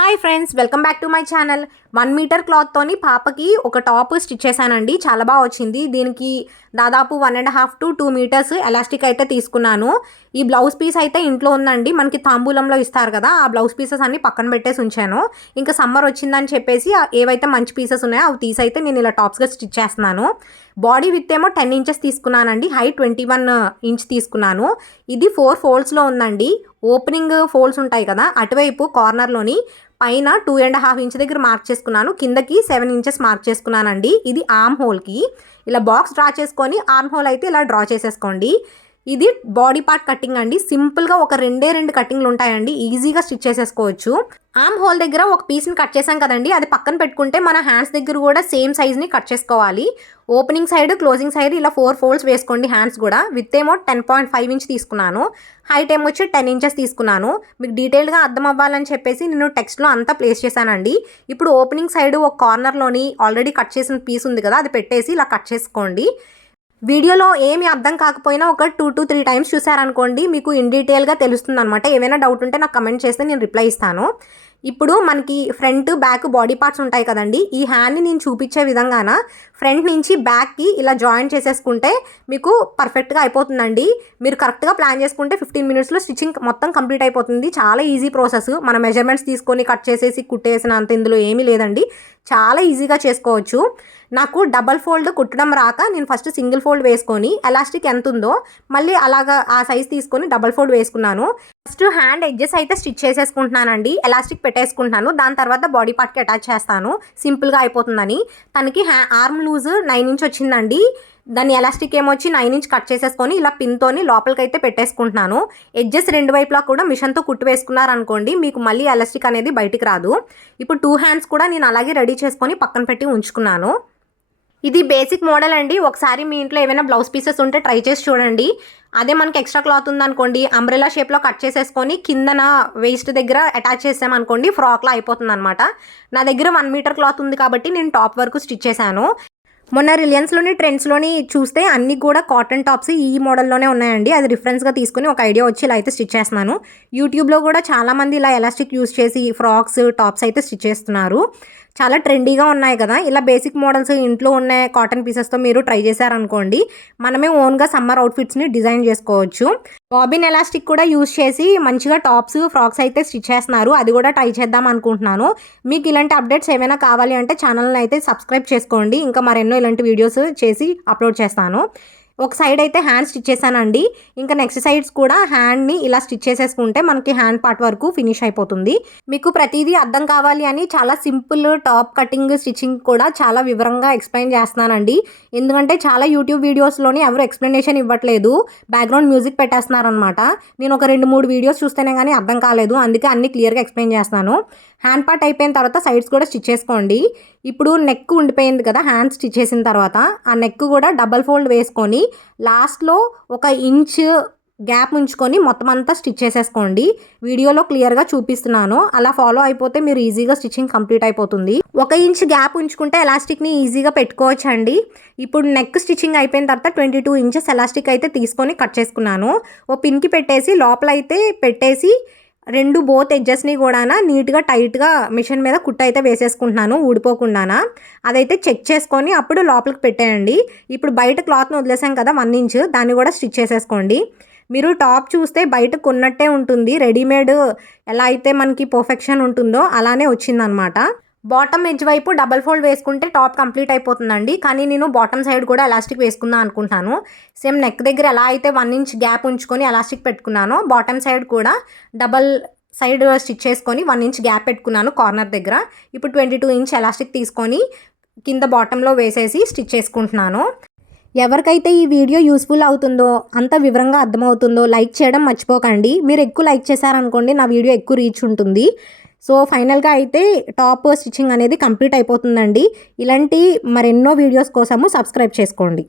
Hi friends, welcome back to my channel. 1 metre క్లాత్తోని పాపకి ఒక టాప్ స్టిచ్ చేశానండి. చాలా బాగా వచ్చింది. దీనికి దాదాపు 1.5 to 2 మీటర్స్ ఎలాస్టిక్ అయితే తీసుకున్నాను. ఈ బ్లౌజ్ పీస్ అయితే ఇంట్లో ఉందండి. మనకి తాంబూలంలో ఇస్తారు కదా, ఆ బ్లౌజ్ పీసెస్ అన్ని పక్కన పెట్టేసి ఉంచాను. ఇంకా సమ్మర్ వచ్చిందని చెప్పేసి ఏవైతే మంచి పీసెస్ ఉన్నాయో అవి తీసి అయితే నేను ఇలా టాప్స్గా స్టిచ్ చేస్తున్నాను. బాడీ విత్ ఏమో 10 ఇంచెస్ తీసుకున్నానండి. హైట్ 21 ఇంచ్ తీసుకున్నాను. ఇది 4 ఫోల్డ్స్లో ఉందండి. ఓపెనింగ్ ఫోల్డ్స్ ఉంటాయి కదా, అటువైపు కార్నర్లోని పైన 2.5 ఇంచ్ దగ్గర మార్క్ చేసుకున్నాను. కిందకి 7 ఇంచెస్ మార్క్ చేసుకున్నానండి. ఇది ఆర్మ్ హోల్కి ఇలా బాక్స్ డ్రా చేసుకొని ఆర్మ్ హోల్ అయితే ఇలా డ్రా చేసేసుకోండి. ఇది బాడీ పార్ట్ కటింగ్ అండి. సింపుల్గా ఒక 2 కటింగ్లు ఉంటాయండి. ఈజీగా స్టిచ్ చేసేసుకోవచ్చు. ఆర్మ్ హోల్ దగ్గర ఒక పీస్ని కట్ చేసాం కదండి, అది పక్కన పెట్టుకుంటే మన హ్యాండ్స్ దగ్గర కూడా సేమ్ సైజ్ని కట్ చేసుకోవాలి. ఓపెనింగ్ సైడ్, క్లోజింగ్ సైడ్ ఇలా 4 ఫోల్డ్స్ వేసుకోండి. హ్యాండ్స్ కూడా విత్ ఏమో 10.5 ఇంచ్ తీసుకున్నాను. హైట్ ఏమో వచ్చి 10 ఇంచెస్ తీసుకున్నాను. మీకు డీటెయిల్గా అర్థం అవ్వాలని చెప్పేసి నేను టెక్స్ట్లో అంతా ప్లేస్ చేశానండి. ఇప్పుడు ఓపెనింగ్ సైడ్ ఒక కార్నర్లోని ఆల్రెడీ కట్ చేసిన పీస్ ఉంది కదా, అది పెట్టేసి ఇలా కట్ చేసుకోండి. వీడియోలో ఏమి అర్థం కాకపోయినా ఒక 2 to 3 టైమ్స్ చూసారనుకోండి, మీకు ఇన్ డీటెయిల్గా తెలుస్తుంది అనమాట. ఏమైనా డౌట్ ఉంటే నాకు కమెంట్ చేస్తే నేను రిప్లై ఇస్తాను. ఇప్పుడు మనకి ఫ్రంట్ బ్యాక్ బాడీ పార్ట్స్ ఉంటాయి కదండి, ఈ హ్యాండ్ని నేను చూపించే విధంగాన ఫ్రంట్ నుంచి బ్యాక్కి ఇలా జాయిన్ చేసేసుకుంటే మీకు పర్ఫెక్ట్గా అయిపోతుందండి. మీరు కరెక్ట్గా ప్లాన్ చేసుకుంటే 15 మినిట్స్లో స్టిచ్చింగ్ మొత్తం కంప్లీట్ అయిపోతుంది. చాలా ఈజీ ప్రాసెస్. మన మెజర్మెంట్స్ తీసుకొని కట్ చేసేసి కుట్టేసినంత ఇందులో ఏమీ లేదండి. చాలా ఈజీగా చేసుకోవచ్చు. నాకు డబల్ ఫోల్డ్ కుట్టడం రాక నేను ఫస్ట్ సింగిల్ ఫోల్డ్ వేసుకొని ఎలాస్టిక్ ఎంత ఉందో మళ్ళీ అలాగా ఆ సైజ్ తీసుకొని డబల్ ఫోల్డ్ వేసుకున్నాను. ఫస్ట్ హ్యాండ్ ఎడ్జెస్ అయితే స్టిచ్ చేసేసుకుంటున్నానండి. ఎలాస్టిక్ పెట్టేసుకుంటున్నాను. దాని తర్వాత బాడీ పార్ట్కి అటాచ్ చేస్తాను, సింపుల్గా అయిపోతుందని. తనకి ఆర్మ్ లూజ్ 9 ఇంచ్ వచ్చిందండి. దాని ఎలాస్టిక్ ఏమొచ్చి 9 ఇంచ్ కట్ చేసేసుకొని ఇలా పిన్తోని లోపలికి అయితే పెట్టేసుకుంటున్నాను. ఎడ్జెస్ 2 వైపులా కూడా మిషన్తో కుట్టు వేసుకున్నారనుకోండి, మీకు మళ్ళీ ఎలాస్టిక్ అనేది బయటికి రాదు. ఇప్పుడు 2 హ్యాండ్స్ కూడా నేను అలాగే రెడీ చేసుకొని పక్కన పెట్టి ఉంచుకున్నాను. ఇది బేసిక్ మోడల్ అండి. ఒకసారి మీ ఇంట్లో ఏమైనా బ్లౌజ్ పీసెస్ ఉంటే ట్రై చేసి చూడండి. అదే మనకి ఎక్స్ట్రా క్లాత్ ఉందనుకోండి, అంబ్రెలా షేప్లో కట్ చేసేసుకొని కిందన వేస్ట్ దగ్గర అటాచ్ చేసామనుకోండి, ఫ్రాక్లా అయిపోతుంది అనమాట. నా దగ్గర 1 మీటర్ క్లాత్ ఉంది కాబట్టి నేను టాప్ వరకు స్టిచ్ చేశాను. మొన్న రిలయన్స్లోని ట్రెండ్స్లోని చూస్తే అన్నీ కూడా కాటన్ టాప్స్ ఈ మోడల్లోనే ఉన్నాయండి. అది రిఫరెన్స్గా తీసుకుని ఒక ఐడియా వచ్చి ఇలా అయితే స్టిచ్ చేస్తున్నాను. యూట్యూబ్లో కూడా చాలామంది ఇలా ఎలాస్టిక్ యూస్ చేసి ఫ్రాక్స్, టాప్స్ అయితే స్టిచ్ చేస్తున్నారు. చాలా ట్రెండీగా ఉన్నాయి కదా. ఇలా బేసిక్ మోడల్స్ ఇంట్లో ఉన్న కాటన్ పీసెస్తో మీరు ట్రై చేశారనుకోండి, మనమే ఓన్గా సమ్మర్ అవుట్ఫిట్స్ని డిజైన్ చేసుకోవచ్చు. బాబిన్ ఎలాస్టిక్ కూడా యూస్ చేసి మంచిగా టాప్స్, ఫ్రాక్స్ అయితే స్టిచ్ చేస్తున్నారు. అది కూడా ట్రై చేద్దాం అనుకుంటున్నాను. మీకు ఇలాంటి అప్డేట్స్ ఏమైనా కావాలి అంటే ఛానల్ని అయితే సబ్స్క్రైబ్ చేసుకోండి. ఇంకా మరెన్నో ఇలాంటి వీడియోస్ చేసి అప్లోడ్ చేస్తాను. ఒక సైడ్ అయితే హ్యాండ్ స్టిచ్ చేశానండి. ఇంకా నెక్స్ట్ సైడ్స్ కూడా హ్యాండ్ని ఇలా స్టిచ్ చేసేసుకుంటే మనకి హ్యాండ్ పార్ట్ వరకు ఫినిష్ అయిపోతుంది. మీకు ప్రతిదీ అర్థం కావాలి అని చాలా సింపుల్ టాప్ కటింగ్, స్టిచ్చింగ్ కూడా చాలా వివరంగా ఎక్స్ప్లెయిన్ చేస్తున్నానండి. ఎందుకంటే చాలా యూట్యూబ్ వీడియోస్లోని ఎవరు ఎక్స్ప్లెనేషన్ ఇవ్వట్లేదు, బ్యాక్గ్రౌండ్ మ్యూజిక్ పెట్టేస్తున్నారనమాట. నేను ఒక 2-3 వీడియోస్ చూస్తేనే కానీ అర్థం కాలేదు, అందుకే అన్ని క్లియర్గా ఎక్స్ప్లెయిన్ చేస్తున్నాను. హ్యాండ్ పార్ట్ అయిపోయిన తర్వాత సైడ్స్ కూడా స్టిచ్ చేసుకోండి. ఇప్పుడు నెక్ ఉండిపోయింది కదా, హ్యాండ్ స్టిచ్ చేసిన తర్వాత ఆ నెక్ కూడా డబల్ ఫోల్డ్ వేసుకొని లాస్ట్లో 1 ఇంచ్ గ్యాప్ ఉంచుకొని మొత్తం అంతా స్టిచ్ చేసేసుకోండి. వీడియోలో క్లియర్గా చూపిస్తున్నాను, అలా ఫాలో అయిపోతే మీరు ఈజీగా స్టిచ్చింగ్ కంప్లీట్ అయిపోతుంది. 1 ఇంచ్ గ్యాప్ ఉంచుకుంటే ఎలాస్టిక్ని ఈజీగా పెట్టుకోవచ్చు అండి. ఇప్పుడు నెక్ స్టిచ్చింగ్ అయిపోయిన తర్వాత 22 ఇంచెస్ ఎలాస్టిక్ అయితే తీసుకొని కట్ చేసుకున్నాను. ఓ పిన్కి పెట్టేసి లోపల అయితే పెట్టేసి 2 బోత్ ఎడ్జెస్ని కూడా నీట్గా టైట్గా మిషన్ మీద కుట్ట అయితే వేసేసుకుంటున్నాను, ఊడిపోకుండానా. అదైతే చెక్ చేసుకొని అప్పుడు లోపలికి పెట్టేయండి. ఇప్పుడు బయట క్లాత్ని వదిలేసాం కదా 1 ఇంచ్, దాన్ని కూడా స్టిచ్ చేసేసుకోండి. మీరు టాప్ చూస్తే బయట కొన్నట్టే ఉంటుంది. రెడీమేడ్ ఎలా అయితే మనకి పర్ఫెక్షన్ ఉంటుందో అలానే వచ్చిందనమాట. బాటమ్ ఎడ్జ్ వైపు డబల్ ఫోల్డ్ వేసుకుంటే టాప్ కంప్లీట్ అయిపోతుందండి. కానీ నేను బాటమ్ సైడ్ కూడా ఎలాస్టిక్ వేసుకుందాం అనుకుంటాను. సేమ్ నెక్ దగ్గర ఎలా అయితే 1 ఇంచ్ గ్యాప్ ఉంచుకొని ఎలాస్టిక్ పెట్టుకున్నానో, బాటమ్ సైడ్ కూడా డబల్ సైడ్ స్టిచ్ చేసుకొని 1 ఇంచ్ గ్యాప్ పెట్టుకున్నాను కార్నర్ దగ్గర. ఇప్పుడు 22 ఇంచ్ ఎలాస్టిక్ తీసుకొని కింద బాటంలో వేసేసి స్టిచ్ చేసుకుంటున్నాను. ఎవరికైతే ఈ వీడియో యూస్ఫుల్ అవుతుందో, అంత వివరంగా అర్థమవుతుందో లైక్ చేయడం మర్చిపోకండి. మీరు ఎక్కువ లైక్ చేశారనుకోండి, నా వీడియో ఎక్కువ రీచ్ ఉంటుంది. సో ఫైనల్గా అయితే టాప్ స్టిచ్చింగ్ అనేది కంప్లీట్ అయిపోతుందండి. ఇలాంటి మరెన్నో వీడియోస్ కోసము సబ్స్క్రైబ్ చేసుకోండి.